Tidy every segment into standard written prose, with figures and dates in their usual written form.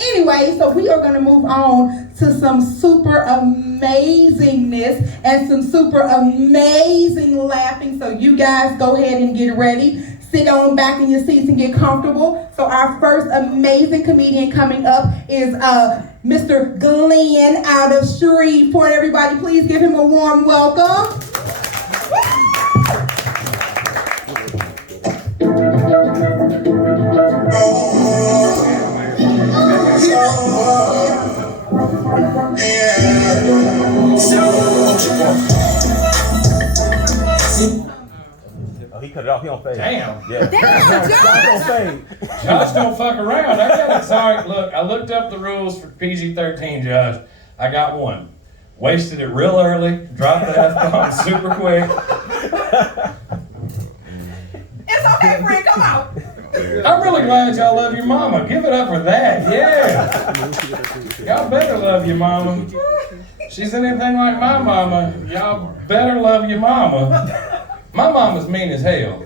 Anyway, so we are going to move on to some super amazingness and some super amazing laughing. So you guys go ahead and get ready. Sit on back in your seats and get comfortable. So our first amazing comedian coming up is Mr. Gleen out of Shreveport. Everybody, please give him a warm welcome. Oh, he cut it off. He on fade. Damn. Yeah. Damn, Josh on fade. Josh don't fuck around. I got it. Sorry. Look, I looked up the rules for PG-13, Josh. I got one. Wasted it real early. Dropped the F-bomb super quick. It's okay, friend. Come out. I'm really glad y'all love your mama. Give it up for that. Yeah. Y'all better love your mama. She's anything like my mama. Y'all better love your mama. My mama's mean as hell.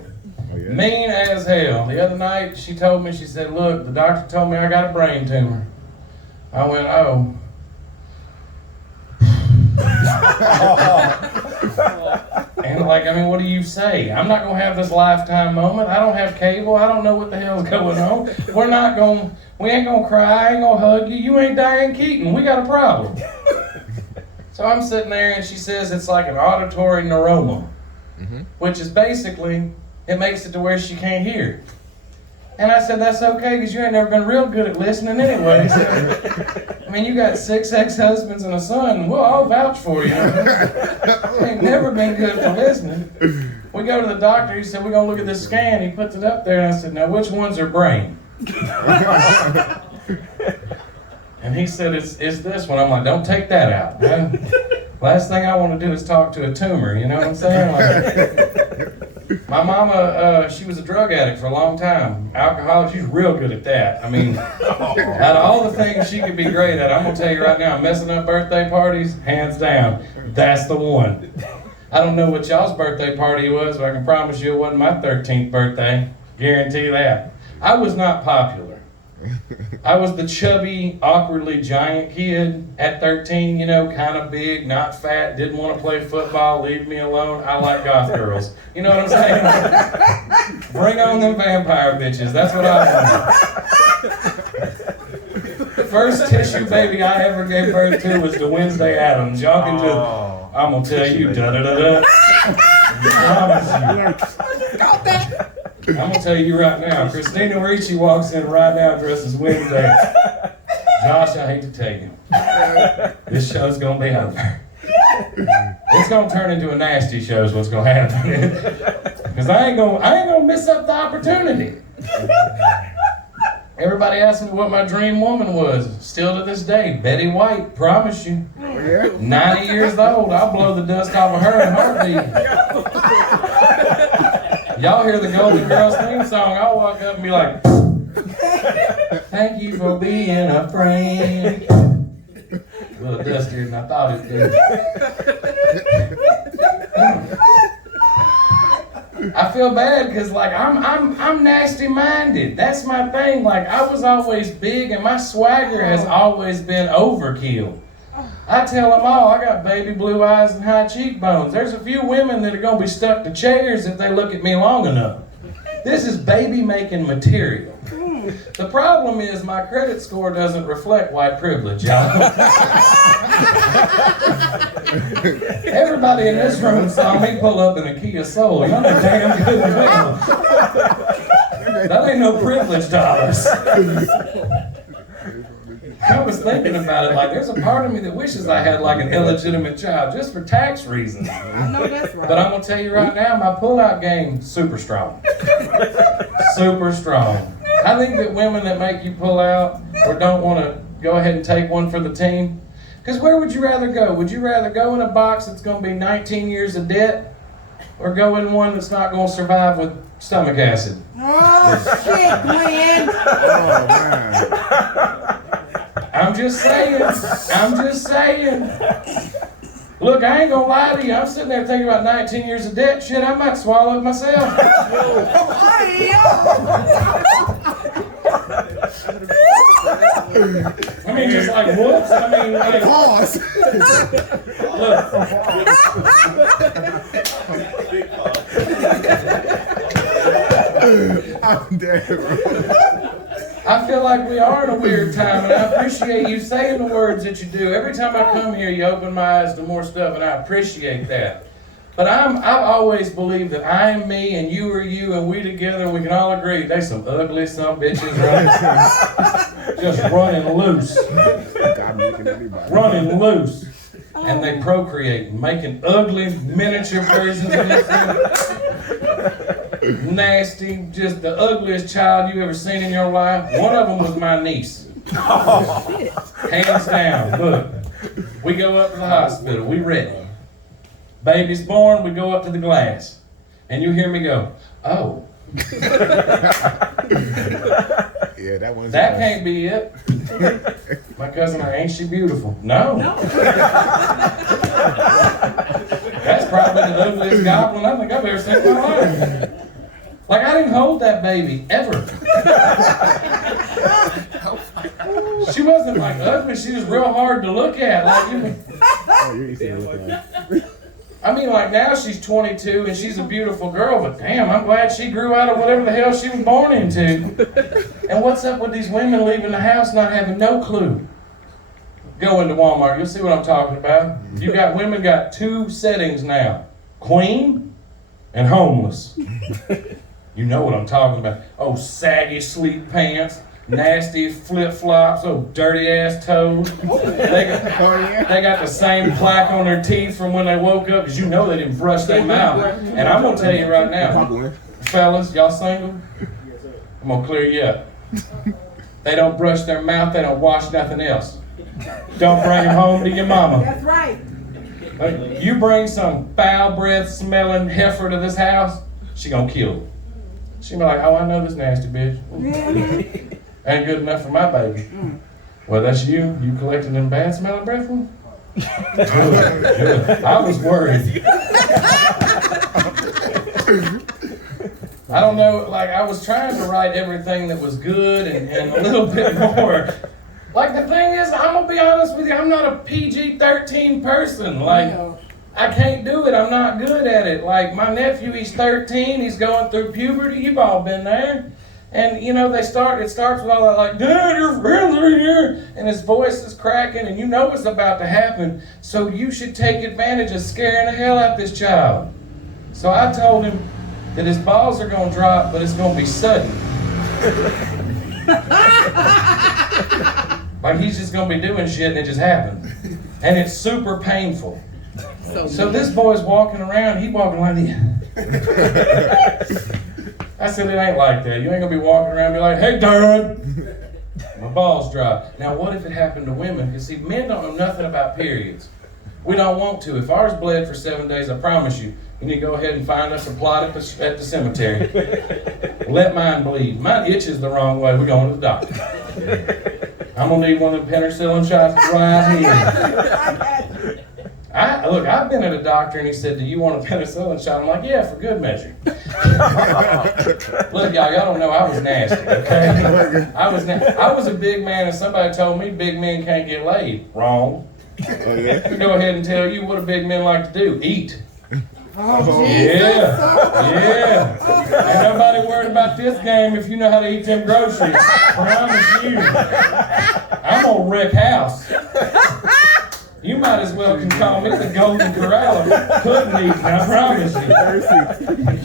Mean as hell. The other night, she told me, she said, look, the doctor told me I got a brain tumor. I went, oh. And like, I mean, what do you say? I'm not gonna have this lifetime moment. I don't have cable. I don't know what the hell's going on. We ain't gonna cry. I ain't gonna hug you. You ain't Diane Keaton. We got a problem. So I'm sitting there and she says it's like an auditory neuroma, which is basically, it makes it to where she can't hear. And I said, that's okay, because you ain't never been real good at listening anyway. So, I mean, you got 6 ex-husbands and a son. Well, I'll vouch for you. You ain't never been good for listening. We go to the doctor. He said, we're going to look at this scan. He puts it up there. And I said, now, which one's her brain? And he said, it's this one. I'm like, don't take that out. Man. Last thing I want to do is talk to a tumor. You know what I'm saying? Like, my mama, she was a drug addict for a long time. Alcoholic, she's real good at that. I mean, out of all the things she could be great at, I'm going to tell you right now, messing up birthday parties, hands down, that's the one. I don't know what y'all's birthday party was, but I can promise you it wasn't my 13th birthday. Guarantee that. I was not popular. I was the chubby, awkwardly giant kid at 13, you know, kind of big, not fat, didn't want to play football, leave me alone. I like goth girls. You know what I'm saying? Bring on them vampire bitches. That's what I want. The first tissue baby I ever gave birth to was the Wednesday Addams. Y'all can just, I'm going to tell you, da-da-da-da. I promise you. I'm going to tell you right now, Christina Ricci walks in right now dressed as Wednesday. Josh, I hate to tell you, this show's going to be over. It's going to turn into a nasty show is what's going to happen. Because I ain't going to miss up the opportunity. Everybody asked me what my dream woman was. Still to this day, Betty White, promise you. 90 years old, I'll blow the dust off of her in a heartbeat. Y'all hear the Golden Girls theme song, I'll walk up and be like, thank you for being a friend. A little dustier than I thought it did. I feel bad because like I'm nasty minded. That's my thing. Like I was always big and my swagger has always been overkill. I tell them all, I got baby blue eyes and high cheekbones. There's a few women that are going to be stuck to chairs if they look at me long enough. This is baby making material. The problem is my credit score doesn't reflect white privilege, y'all. Everybody in this room saw me pull up in a Kia Soul. Y'all are damn good as well. That ain't no privilege dollars. I was thinking about it, like there's a part of me that wishes I had like an illegitimate child just for tax reasons. I know that's right. But I'm gonna tell you right now, my pull-out game, super strong. Super strong. I think that women that make you pull out or don't want to go ahead and take one for the team, because where would you rather go? Would you rather go in a box that's gonna be 19 years of debt or go in one that's not gonna survive with stomach acid? Oh, shit, Glenn. Oh, man. I'm just saying. Look, I ain't gonna lie to you. I'm sitting there thinking about 19 years of debt. Shit, I might swallow it myself. I mean, just like whoops. I mean, like, Pause. look. I'm dead, bro. I feel like we are in a weird time, and I appreciate you saying the words that you do. Every time I come here, you open my eyes to more stuff, and I appreciate that. But I've always believed that I am me, and you are you, and we together, we can all agree they some ugly some bitches, right? Just running loose. God making everybody. Running loose. And they procreate, making ugly miniature versions of themselves. Nasty, just the ugliest child you ever seen in your life. One of them was my niece. Hands down. Look, we go up to the hospital. We ready. Baby's born. We go up to the glass, and you hear me go, "Oh." Yeah, that one's. That can't be it. My cousin, ain't she beautiful? No. That's probably the ugliest goblin I think I've ever seen in my life. Like, I didn't hold that baby, ever. She wasn't like ugly, she was real hard to look at. Like, Oh, you're easy to look at. I mean, like, now she's 22 and she's a beautiful girl, but damn, I'm glad she grew out of whatever the hell she was born into. And what's up with these women leaving the house not having no clue? Go into Walmart, you'll see what I'm talking about. You got women got two settings now. Queen and homeless. You know what I'm talking about. Oh, saggy sleep pants, nasty flip-flops, oh, dirty-ass toes. They got the same plaque on their teeth from when they woke up, because you know they didn't brush their mouth. And I'm going to tell you right now, fellas, y'all single? I'm going to clear you up. They don't brush their mouth, they don't wash nothing else. Don't bring them home to your mama. That's right. You bring some foul breath smelling heifer to this house, she gonna kill you. She be like, oh, I know this nasty bitch. Ain't good enough for my baby. Well, that's you. You collected them bad smelling breath from? Good. I was worried. I don't know, like, I was trying to write everything that was good and a little bit more. Like, the thing is, I'm gonna be honest with you, I'm not a PG-13 person. Like, I can't do it, I'm not good at it. Like, my nephew, he's 13, he's going through puberty, you've all been there. And, you know, it starts with all that, like, Dad, your friends are here. And his voice is cracking, and you know what's about to happen. So you should take advantage of scaring the hell out of this child. So I told him that his balls are gonna drop, but it's gonna be sudden. Like, he's just gonna be doing shit and it just happened. And it's super painful. So this boy's walking around, he walking like this. I said, it ain't like that. You ain't gonna be walking around and be like, hey, Dad, my balls dry. Now, what if it happened to women? Because, see, men don't know nothing about periods. We don't want to. If ours bled for 7 days, I promise you, you need to go ahead and find us a plot at the cemetery. Let mine bleed. Mine itches the wrong way. We're going to the doctor. I'm gonna need one of them penicillin shots right here. Look, I've been at a doctor and he said, do you want a penicillin shot? I'm like, yeah, for good measure. Look, y'all don't know I was nasty, okay? I was a big man and somebody told me big men can't get laid. Wrong. Oh, yeah? Go ahead and tell you what a big men like to do. Eat. Oh, Yeah. Ain't nobody worried about this game if you know how to eat them groceries. Promise you. I'm gonna wreck house. You might as well can call me the Golden Corral of pudding eating, I promise you.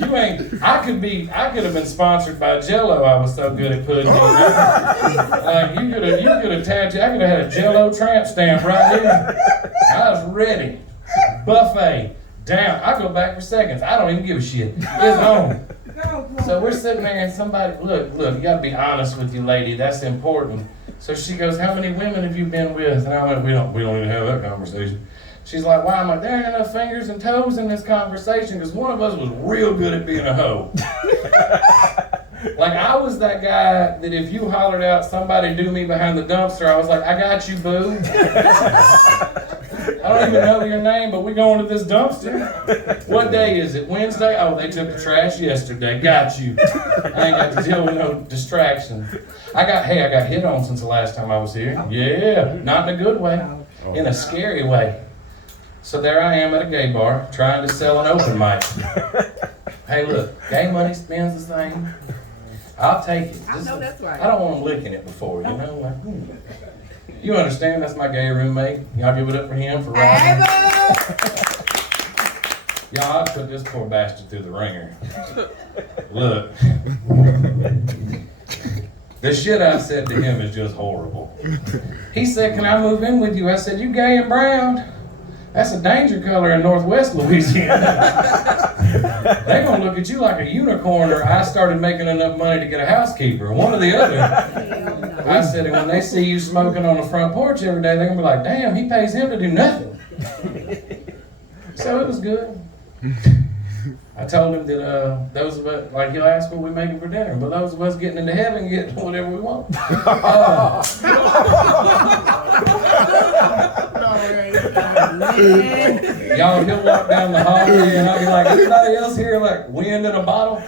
You ain't, I could have been sponsored by Jell-O, I was so good at pudding eating. Like, you could have tagged, I could have had a Jell-O tramp stamp right here. I was ready. Buffet. Down. I go back for seconds. I don't even give a shit. It's on. So we're sitting there and somebody, look, you gotta be honest with you, lady. That's important. So she goes, how many women have you been with? And I went, we don't even have that conversation. She's like, why? I'm like, there ain't enough fingers and toes in this conversation because one of us was real good at being a hoe. Like, I was that guy that if you hollered out, somebody do me behind the dumpster, I was like, I got you, boo. I don't even know your name, but we going to this dumpster. What day is it? Wednesday? Oh, they took the trash yesterday. Got you. I ain't got to deal with no distractions. I got hit on since the last time I was here. Yeah, not in a good way, in a scary way. So there I am at a gay bar trying to sell an open mic. Hey, look, gay money spends the same. I'll take it. I know that's right. I don't want them licking it before, you know? Like, You understand? That's my gay roommate. Y'all give it up for him for riding. Y'all, I put this poor bastard through the ringer. Look. The shit I said to him is just horrible. He said, can I move in with you? I said, you gay and brown? That's a danger color in Northwest Louisiana. They're gonna look at you like a unicorn, or I started making enough money to get a housekeeper, one or the other. I said, when they see you smoking on the front porch every day, they're gonna be like, damn, he pays him to do nothing. So it was good. I told him that those of us, like he'll ask what we're making for dinner, but those of us getting into heaven get whatever we want. Y'all, he'll walk down the hallway and I'll be like, anybody else here like wind in a bottle?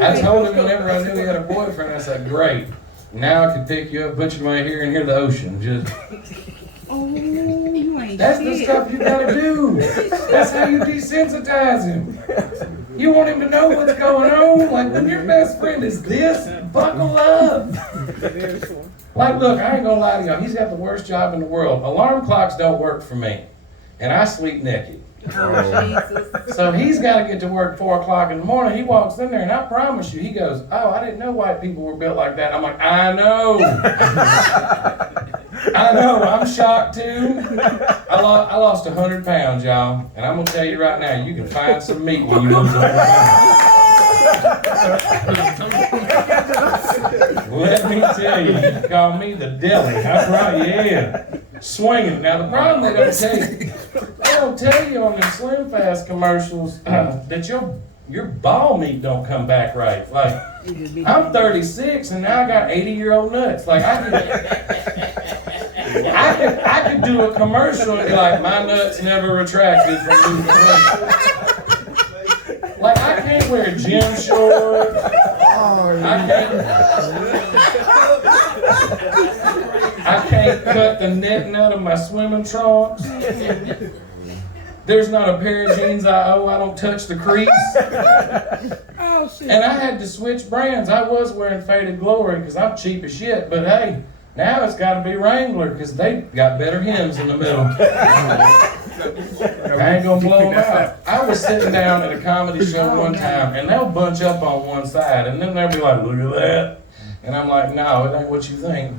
I told him whenever I knew he had a boyfriend, I said, great. Now I can pick you up, put you right here and hear the ocean. Just that's the stuff you gotta do. That's how you desensitize him. You want him to know what's going on. Like when your best friend is this, buckle up. Like, look, I ain't gonna lie to y'all. He's got the worst job in the world. Alarm clocks don't work for me, and I sleep naked. So he's got to get to work 4 o'clock in the morning. He walks in there, and I promise you, he goes, "Oh, I didn't know white people were built like that." I'm like, I know. I know, I'm shocked too. I lost 100 pounds, y'all. And I'm going to tell you right now, you can find some meat when you lose 100 pounds. Let me tell you, you can call me the deli. That's right, yeah. Swinging. Now the problem they don't tell you on the Slim Fast commercials that your ball meat don't come back right. Like, I'm 36 and now I got 80-year-old nuts. Like I could do a commercial and be like, my nuts never retracted from losing weight. Like, I can't wear gym shorts. I can't cut the netting out of my swimming trunks. There's not a pair of jeans I don't touch the crease. Oh, shit. And I had to switch brands. I was wearing Faded Glory because I'm cheap as shit, but hey, now it's got to be Wrangler because they got better hems in the middle. I ain't gonna blow them out. I was sitting down at a comedy show one time, and they'll bunch up on one side, and then they'll be like, look at that. And I'm like, no, it ain't what you think.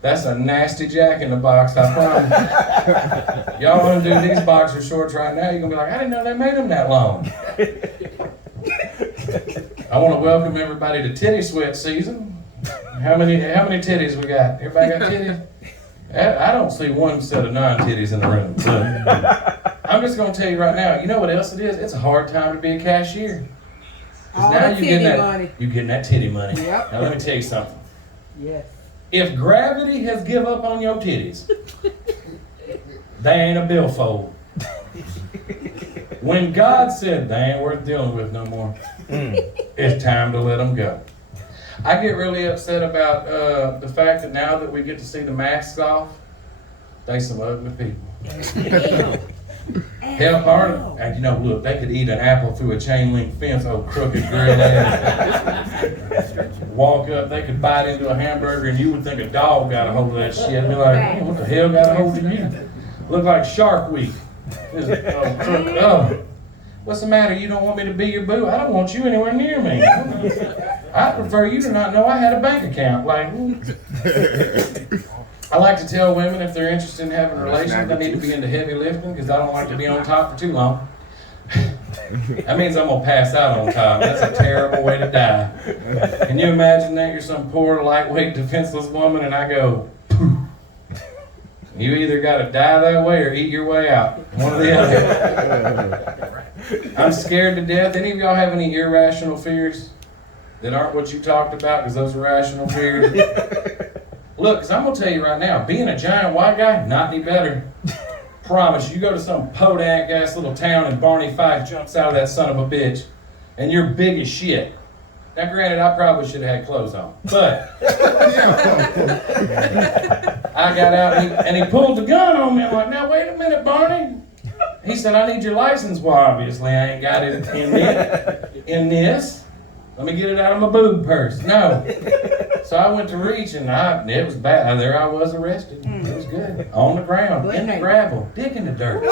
That's a nasty Jack in the Box, I promise. Y'all undo these boxer shorts right now, you're gonna be like, I didn't know they made them that long. I want to welcome everybody to titty sweat season. How many titties we got? Everybody got titties? I don't see one set of non-titties in the room. Look, I'm just gonna tell you right now, you know what else it is? It's a hard time to be a cashier. All Now the you're titty money. getting that titty money. Yep. Now let me tell you something. Yes. If gravity has give up on your titties, they ain't a billfold. When God said they ain't worth dealing with no more, it's time to let them go. I get really upset about the fact that now that we get to see the masks off, they some ugly people. Hell, part of, and you know, look, they could eat an apple through a chain link fence, old crooked grill ass. Walk up, they could bite into a hamburger, and you would think a dog got a hold of that shit. And be like, man, what the hell got a hold of you? Look like Shark Week. What's the matter? You don't want me to be your boo? I don't want you anywhere near me. I prefer you to not know I had a bank account. Like, I like to tell women if they're interested in having relations, they need to be into heavy lifting because I don't like to be on top for too long. That means I'm gonna pass out on top. That's a terrible way to die. Can you imagine that? You're some poor, lightweight, defenseless woman, and I go, poof. You either got to die that way or eat your way out. One or the other. I'm scared to death. Any of y'all have any irrational fears that aren't what you talked about? Because those are rational fears. Look, because I'm going to tell you right now, being a giant white guy, not any better. Promise, you go to some podunk ass little town and Barney Fife jumps out of that son of a bitch, and you're big as shit. Now, granted, I probably should have had clothes on, but I got out and he pulled the gun on me. I'm like, now wait a minute, Barney. He said, I need your license. Well, obviously, I ain't got it in this. Let me get it out of my boob purse. No. So I went to reach and it was bad. There I was arrested. It was good. On the ground, in the gravel, dick in the dirt.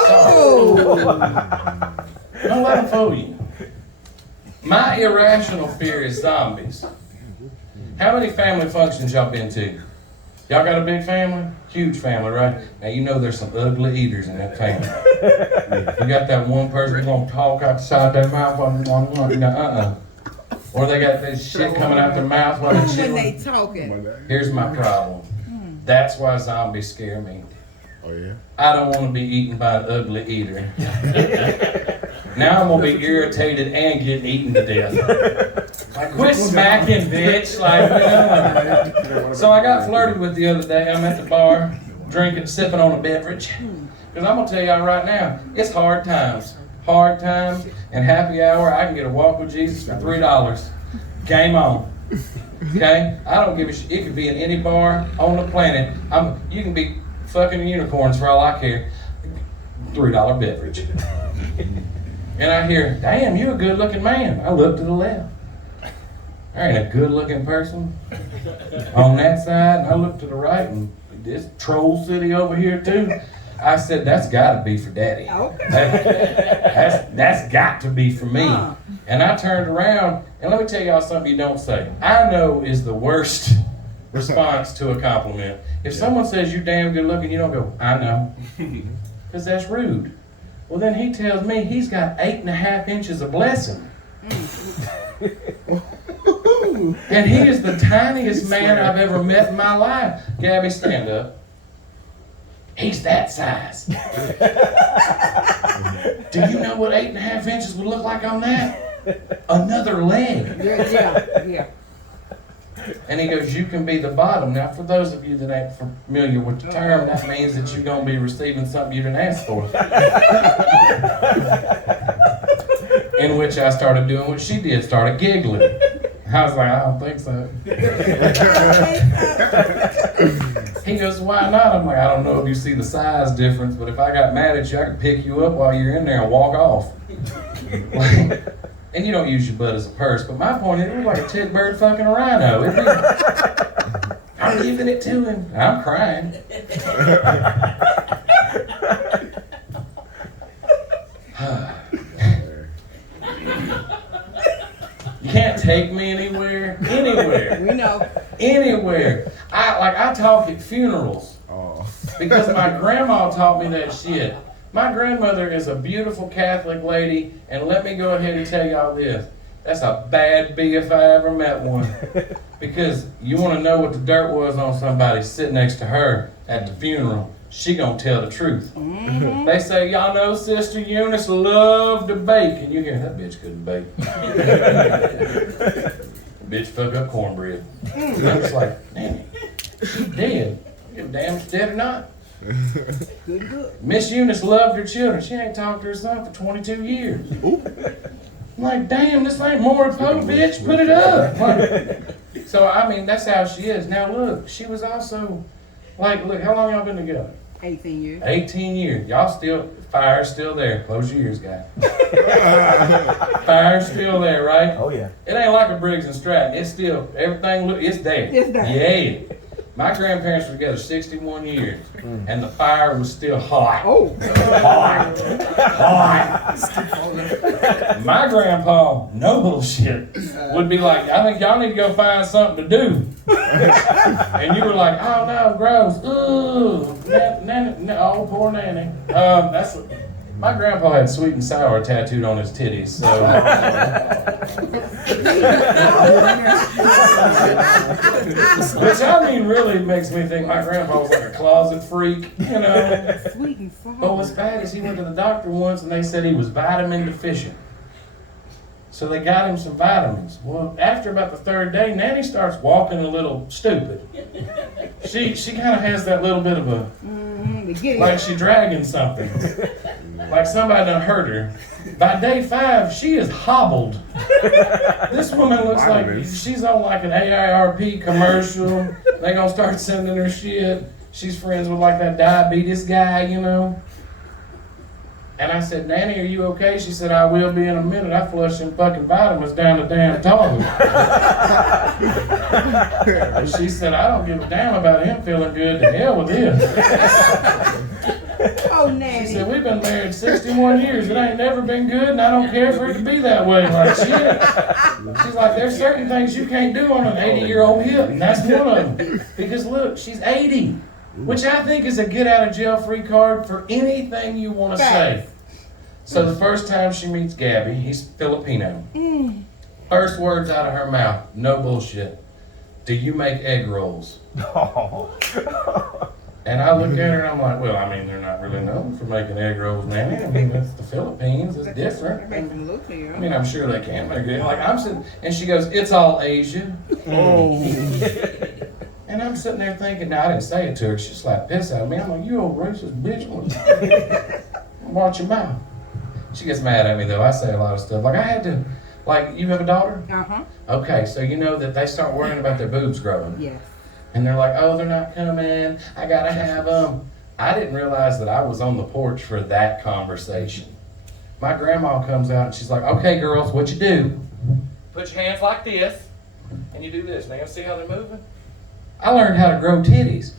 Don't let them fool you. My irrational fear is zombies. How many family functions y'all been to? Y'all got a big family? Huge family, right? Now you know there's some ugly eaters in that family. You got that one person who's gonna talk outside their mouth or they got this shit coming out their mouth while they shit. When they talking. Here's my problem. That's why zombies scare me. Oh yeah? I don't want to be eaten by an ugly eater. Now I'm gonna be irritated and getting eaten to death. Like, quit smacking, bitch. Like, So I got flirted with the other day. I'm at the bar, drinking, sipping on a beverage. Because I'm gonna tell y'all right now, it's hard times. Hard times and happy hour. I can get a walk with Jesus for $3. Game on. Okay? I don't give a shit. It could be in any bar on the planet. You can be fucking unicorns for all I care. $3 beverage. And I hear, damn, you a good looking man. I look to the left. There ain't a good looking person on that side. And I look to the right and this troll city over here too. I said, that's gotta be for daddy. That's got to be for me. And I turned around and let me tell y'all something you don't say. I know is the worst response to a compliment. If someone says you damn good looking, you don't go, I know. Because that's rude. Well, then he tells me he's got 8.5 inches of blessing. And he is the tiniest man I've ever met in my life. Gabby, stand up. He's that size. Do you know what 8.5 inches would look like on that? Another leg. Yeah. And he goes, you can be the bottom. Now, for those of you that ain't familiar with the term, that means that you're going to be receiving something you didn't ask for. In which I started doing what she did, started giggling. I was like, I don't think so. He goes, why not? I'm like, I don't know if you see the size difference, but if I got mad at you, I could pick you up while you're in there and walk off. And you don't use your butt as a purse, but my point is, it was like a tit bird fucking a rhino. I'm giving it to him. I'm crying. You can't take me anywhere. We know. Anywhere. I talk at funerals. Oh. Because my grandma taught me that shit. My grandmother is a beautiful Catholic lady, and let me go ahead and tell y'all this. That's a bad bee if I ever met one. Because you want to know what the dirt was on somebody sitting next to her at the funeral. She gonna tell the truth. Mm-hmm. They say, y'all know Sister Eunice loved to bake. And you hear, that bitch couldn't bake. Bitch fuck up cornbread. And I'm just like, damn it, she's dead. You give a damn if she's dead or not. Good. Miss Eunice loved her children. She ain't talked to her son for 22 years. I'm like, damn, this ain't more Poe, bitch. Put it up. Like, so, I mean, that's how she is. Now, look, she was also, like, look, how long y'all been together? 18 years. 18 years. Y'all still, fire's still there. Close your ears, guys. Fire's still there, right? Oh, yeah. It ain't like a Briggs and Stratton. It's still, everything, it's there. It's there. Yeah. My grandparents were together 61 years, and the fire was still hot. Oh. Hot. My grandpa, no bullshit, would be like, I think y'all need to go find something to do. And you were like, oh no, gross. Ooh, oh, poor nanny. My grandpa had sweet and sour tattooed on his titties, so. Which I mean really makes me think my grandpa was like a closet freak, you know. Sweet and sour. But what's bad is he went to the doctor once and they said he was vitamin deficient. So they got him some vitamins. Well, after about the third day, Nanny starts walking a little stupid. She kind of has that little bit of a, like she dragging something. Like somebody done hurt her. By day 5, she is hobbled. This woman looks like she's on like an AARP commercial. They gonna start sending her shit. She's friends with like that diabetes guy, you know. And I said, Nanny, are you okay? She said, I will be in a minute. I flushed some fucking vitamins down the damn toilet. And she said, I don't give a damn about him feeling good. To hell with him. Oh, Nanny. She said, we've been married 61 years. It ain't never been good, and I don't care for it to be that way. Like, shit. She's like, there's certain things you can't do on an 80-year-old hip, and that's one of them. Because look, she's 80. Which I think is a get out of jail free card for anything you want to say. So the first time she meets Gabby, he's Filipino. First words out of her mouth, no bullshit. Do you make egg rolls? And I look at her and I'm like, well, I mean, they're not really known for making egg rolls, man. I mean, it's the Philippines, it's different. I mean, I'm sure they can make it. Like, I'm sitting, and she goes, it's all Asia. And I'm sitting there thinking, now I didn't say it to her, she slapped piss out of me. I'm like, you old racist bitch. Watch your mouth. She gets mad at me though. I say a lot of stuff. Like I had to, like, you have a daughter? Uh-huh. Okay, so you know that they start worrying about their boobs growing. Yes. And they're like, oh, they're not coming. I gotta have them. I didn't realize that I was on the porch for that conversation. My grandma comes out and she's like, okay, girls, what you do? Put your hands like this, and you do this. Now, you see how they're moving? I learned how to grow titties.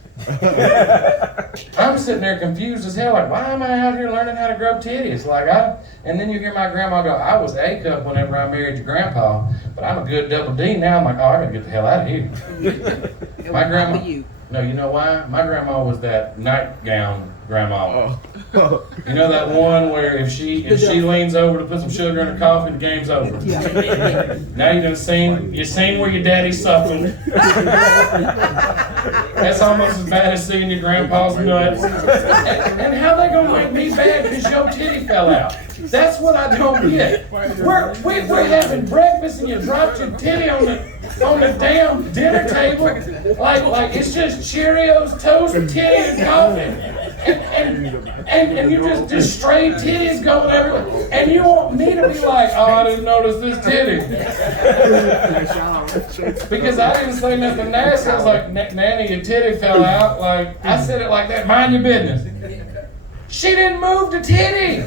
I'm sitting there confused as hell, like, why am I out here learning how to grow titties? And then you hear my grandma go, I was A cup whenever I married your grandpa, but I'm a good double D now. I'm like, oh, I gotta get the hell out of here. My grandma, no, you know why? My grandma was that nightgown grandma. You know that one where if she leans over to put some sugar in her coffee, the game's over. Now you seen where your daddy's sucking. That's almost as bad as seeing your grandpa's nuts. And how they gonna make me bad because your titty fell out? That's what I don't get. We're having breakfast and you dropped your titty on the damn dinner table like it's just Cheerios, toast, titty, and coffee. And you just straight titties going everywhere. And you want me to be like, oh, I didn't notice this titty. Because I didn't say nothing nasty. I was like, Nanny, your titty fell out. Like, I said it like that, mind your business. She didn't move the titty.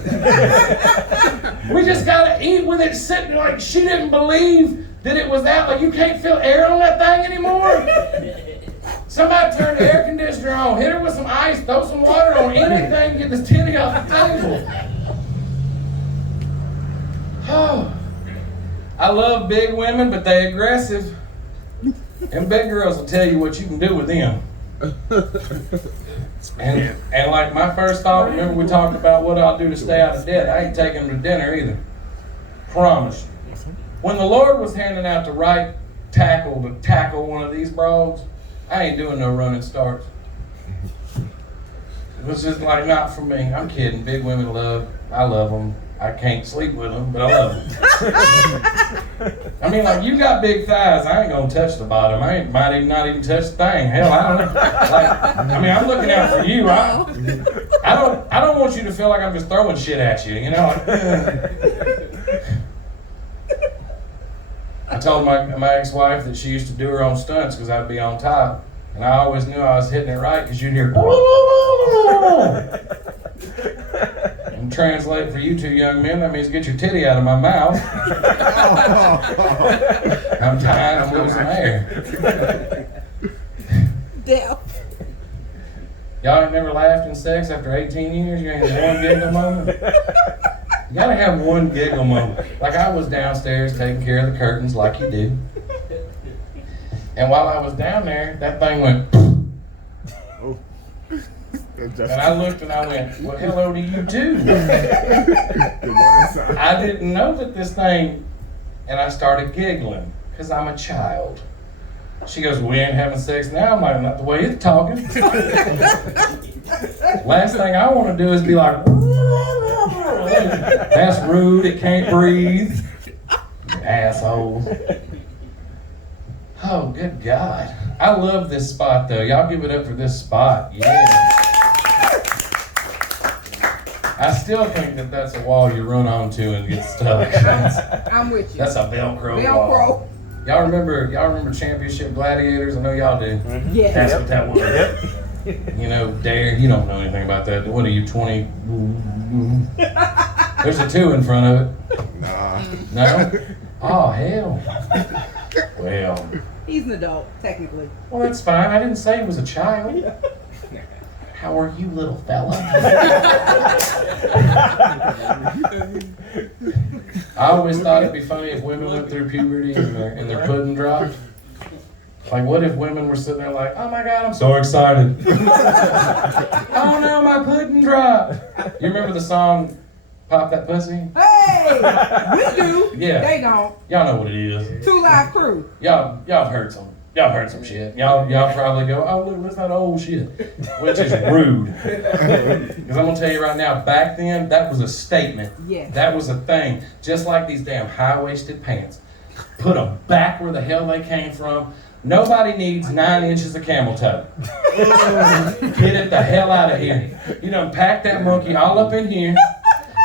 We just gotta eat with it sitting, like she didn't believe that it was out. Like you can't feel air on that thing anymore. Somebody turn the air conditioner on, hit her with some ice, throw some water on anything, get this titty off the table. Oh, I love big women, but they aggressive. And big girls will tell you what you can do with them. And like my first thought, remember we talked about what I'll do to stay out of debt. I ain't taking them to dinner either. Promise you. When the Lord was handing out the right tackle to tackle one of these broads, I ain't doing no running starts. It was just like, not for me. I'm kidding. Big women I love them. I can't sleep with them, but I love them. I mean, like, you got big thighs. I ain't gonna touch the bottom. I might not even touch the thing. Hell, I don't know. Like, I mean, I'm looking out for you. I don't want you to feel like I'm just throwing shit at you, you know? I told my ex-wife that she used to do her own stunts because I'd be on top. And I always knew I was hitting it right because you'd hear and translate for you two young men, that means get your titty out of my mouth. I'm tired, I'm losing air. Y'all ain't never laughed in sex after 18 years? You ain't had one giggle moment? You gotta have one giggle moment. Like I was downstairs taking care of the curtains like you do. And while I was down there, that thing went and I looked and I went, well, hello to you too. I didn't know that this thing, and I started giggling because I'm a child. She goes, we ain't having sex now. I'm like, not the way it's talking. Last thing I want to do is be like, that's rude, it can't breathe. Asshole. Oh, good God. I love this spot though. Y'all give it up for this spot. Yeah. I still think that that's a wall you run onto and get stuck. I'm with you. That's a Velcro wall. Y'all remember Championship Gladiators? I know y'all do. Yeah. That's what that was. You know, Dare, you don't know anything about that. What are you, 20? There's a 2 in front of it. Nah. No? Oh, hell. Well. He's an adult, technically. Well, that's fine. I didn't say he was a child. How are you, little fella? I always thought it'd be funny if women went through puberty and their pudding dropped. Like, what if women were sitting there like, oh my God, I'm so excited. Oh no, my pudding dropped. You remember the song, Pop That Pussy? Hey! We do. Yeah. They don't. Y'all know what it is. 2 Live Crew. Y'all have heard some shit. Y'all probably go, oh look, that's not old shit. Which is rude. Because I'm gonna tell you right now, back then, that was a statement. Yeah. That was a thing. Just like these damn high-waisted pants. Put them back where the hell they came from. Nobody needs 9 inches of camel toe. Get it the hell out of here. You done pack that monkey all up in here,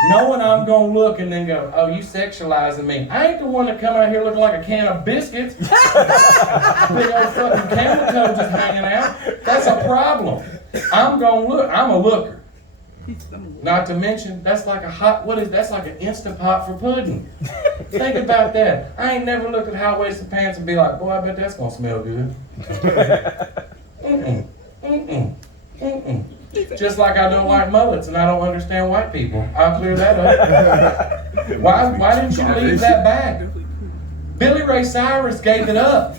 knowing I'm gonna look and then go, oh, you sexualizing me. I ain't the one that come out here looking like a can of biscuits. Big old fucking camel toe just hanging out. That's a problem. I'm gonna look. I'm a looker. Not to mention, that's like that's like an Instant Pot for pudding. Think about that. I ain't never looked at high-waisted pants and be like, boy, I bet that's gonna smell good. Just like I don't like mullets and I don't understand white people. I'll clear that up. Why didn't you leave that back? Billy Ray Cyrus gave it up.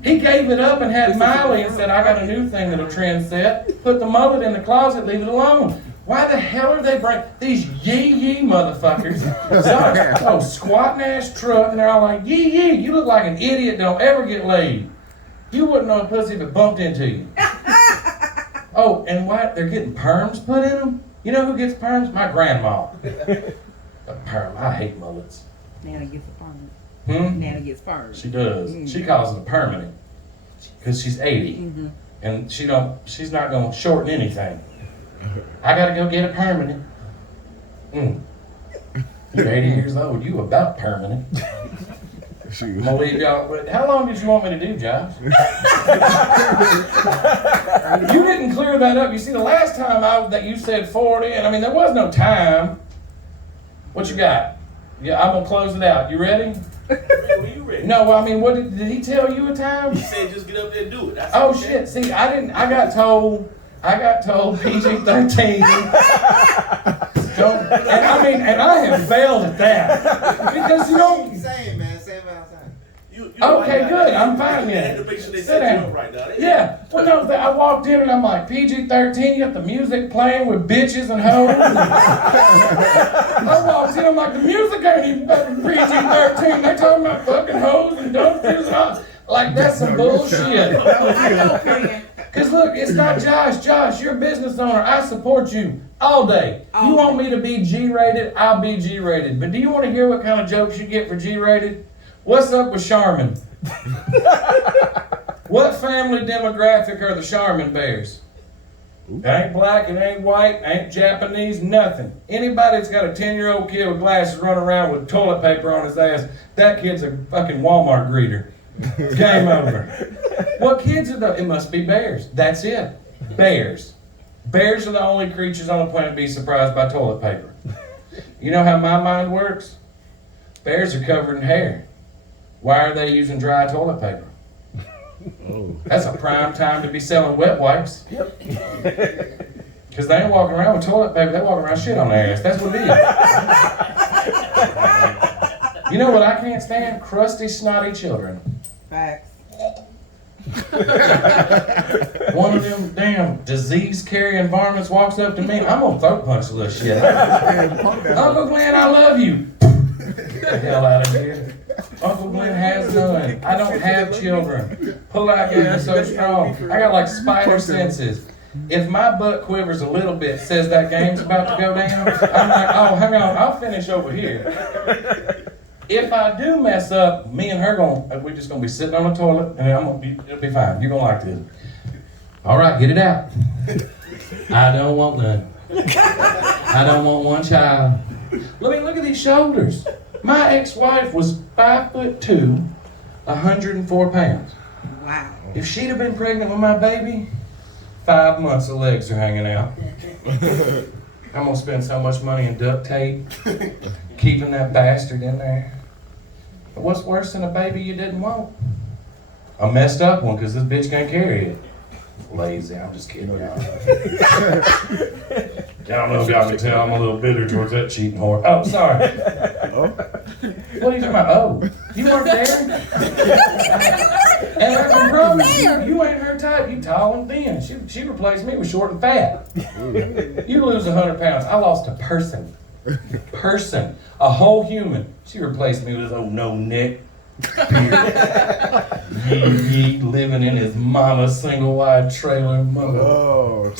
He gave it up and had Miley and said, I got a new thing that'll trend set. Put the mullet in the closet, leave it alone. Why the hell are they bringing these yee motherfuckers? Squatting ass truck, and they're all like, yee, you look like an idiot, don't ever get laid. You wouldn't know a pussy if it bumped into you. Oh, and what? They're getting perms put in them? You know who gets perms? My grandma. A perm. I hate mullets. Nana gets a perm. Nana gets perm. She does. She calls it a permanent. Because she's 80. And she's not going to shorten anything. I got to go get a permanent. You're 80 years old. You about permanent. I'm gonna leave y'all. But how long did you want me to do, Josh? You didn't clear that up. You see, the last time that you said 40, and I mean there was no time. What you got? Yeah, I'm gonna close it out. You ready? When you ready? No, I mean, what did he tell you a time? He said just get up there and do it. That's Oh what he shit! said. See, I got told PG-13. And I have failed at that because you don't. Same, man. Same outside. Okay, good. I'm fine They then. had to make sure they Sit set you down. up right now. Yeah. Well, no, I walked in and I'm like, PG-13, you got the music playing with bitches and hoes. I walked in, I'm like, the music ain't even fucking PG-13. They talking about fucking hoes and dumpsters and all. Like, that's some bullshit. I know, Ken. Because look, it's not Josh. Josh, you're a business owner. I support you all day. You want me to be G-rated? I'll be G-rated. But do you want to hear what kind of jokes you get for G-rated? What's up with Charmin? What family demographic are the Charmin bears? It ain't black, it ain't white, ain't Japanese, nothing. Anybody that's got a 10-year-old kid with glasses running around with toilet paper on his ass, that kid's a fucking Walmart greeter. Game over. What kids are those? It must be bears. That's it. Bears. Bears are the only creatures on the planet to be surprised by toilet paper. You know how my mind works? Bears are covered in hair. Why are they using dry toilet paper? Oh. That's a prime time to be selling wet wipes. Yep. Because they ain't walking around with toilet paper, they walking around shit on their ass. That's what it is. You know what I can't stand? Crusty, snotty children. Facts. One of them damn disease-carrying varmints walks up to me, I'm gonna throat punch the little shit. Uncle Glenn, I love you. Get the hell out of here. Uncle Glenn has none. woman. I don't have children. Pull-out game is so strong. I got like spider senses. If my butt quivers a little bit, says that game's about to go down, I'm like, oh, hang on, I'll finish over here. If I do mess up, me and her we're just gonna be sitting on the toilet, and it'll be fine. You're gonna like this. All right, get it out. I don't want none. I don't want one child. Look at these shoulders. My ex-wife was 5'2", 104 pounds. Wow. If she'd have been pregnant with my baby, 5 months the legs are hanging out. I'm gonna spend so much money in duct tape, keeping that bastard in there. But what's worse than a baby you didn't want? A messed up one, because this bitch can't carry it. Lazy, I'm just kidding, y'all. I don't know if y'all can tell I'm a little bitter towards that cheating whore. Oh, sorry. What are you talking about? Oh, you weren't there? And that's the problem. You ain't her type. You tall and thin. She replaced me with short and fat. You lose 100 pounds. I lost a person. A whole human. She replaced me with old no neck. Yee, living in his mama's single wide trailer. Mother. Oh.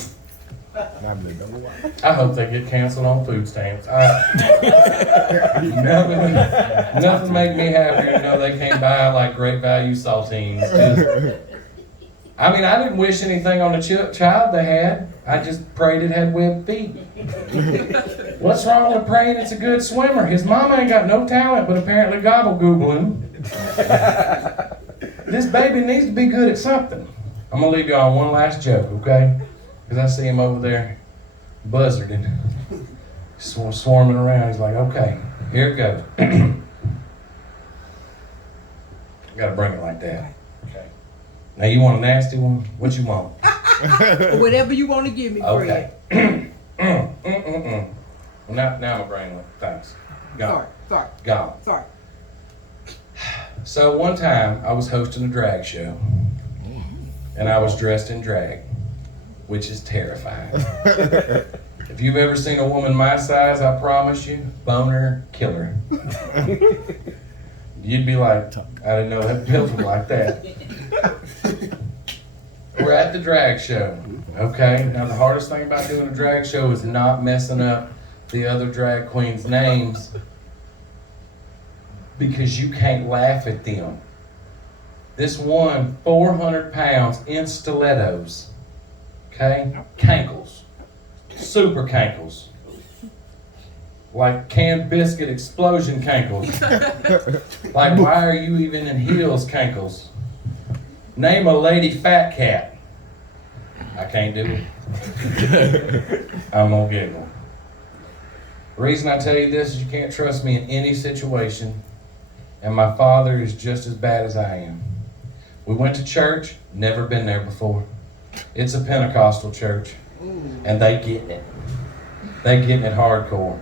I hope they get canceled on food stamps. Nothing make me happier to know they can't buy like great value saltines. I mean, I didn't wish anything on the child they had. I just prayed it had webbed feet. What's wrong with praying it's a good swimmer? His mama ain't got no talent, but apparently gobble-googling. This baby needs to be good at something. I'm gonna leave you on one last joke, okay? Because I see him over there buzzarding, swarming around. He's like, okay, here it goes. Gotta bring it like that. Okay. Now you want a nasty one? What you want? Whatever you want to give me, Okay. Fred. Well, now my brain went. Thanks. Gone. Sorry. Gone. Sorry. So one time I was hosting a drag show, and I was dressed in drag, which is terrifying. If you've ever seen a woman my size, I promise you, boner killer. You'd be like, I didn't know that felt like that. We're at the drag show, okay? Now the hardest thing about doing a drag show is not messing up the other drag queens' names, because you can't laugh at them. This one, 400 pounds in stilettos, okay? Cankles, super cankles. Like canned biscuit explosion cankles. Like, why are you even in heels cankles? Name a lady fat cat. I can't do it. I'm gonna giggle. The reason I tell you this is you can't trust me in any situation, and my father is just as bad as I am. We went to church, never been there before. It's a Pentecostal church, and they getting it. They getting it hardcore.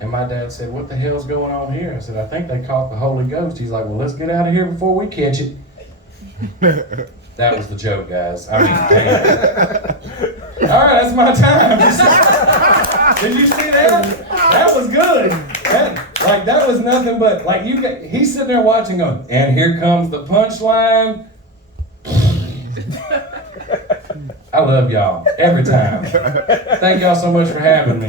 And my dad said, what the hell's going on here? I said, I think they caught the Holy Ghost. He's like, well, let's get out of here before we catch it. That was the joke, guys. I mean, damn. All right, that's my time. Did you see that? That was good. That was nothing but, he's sitting there watching going, and here comes the punchline. I love y'all every time. Thank y'all so much for having me.